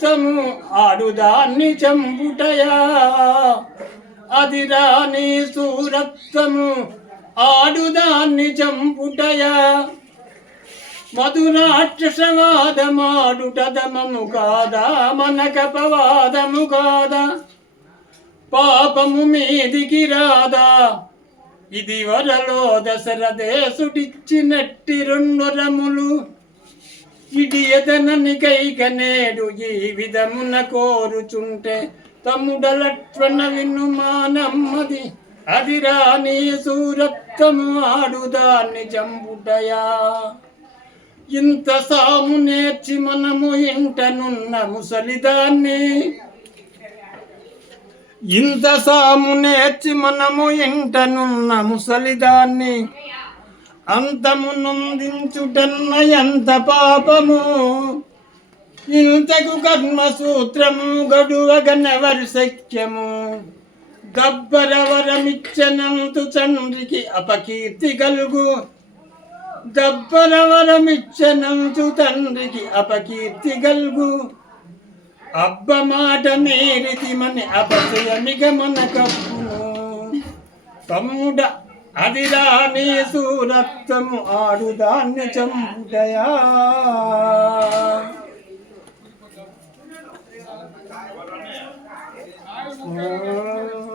సూరత్తము ఆడుదాన్ని చంపుటయా అది రాని సూరత్తము ఆడుదాన్ని చంపుటయా మధురాక్షసవాదమాడుటదమము కాదా మనకపవాదము కాదా పాపము మీదికి రాదా ఇది వరలో దశరథేశుడిచ్చినట్టి 2 వరములు ఇది ఎదనని కైక నేడు ఈ విధమున కోరుచుంటే తమ్ముడలట్వన వినుమానమ్మది అది రాని సూరత్తము ఆడుదాన్ని చంపుటయా ఇంత సాము నేర్చి మనము ఇంటనున్న ముసలిదాన్ని ఇంత సాము నేర్చి మనము ఇంటనున్న ముసలిదాన్ని అంతము నొందించుటన్న ఎంత పాపము ఇంతకు కర్మసూత్రము గడువగనెవరు శక్యము గబ్బరవరమిచ్చనంతు తండ్రికి అపకీర్తి కలుగు గబ్బరవరమిచ్చనంతు తండ్రికి అపకీర్తి కలుగు అబ్బ మాట మేరితి మన అపచయమిగ మన కప్పును తమ్ముడ అది రాని సూరత్తము ఆడుదాన్ని చంపుటయా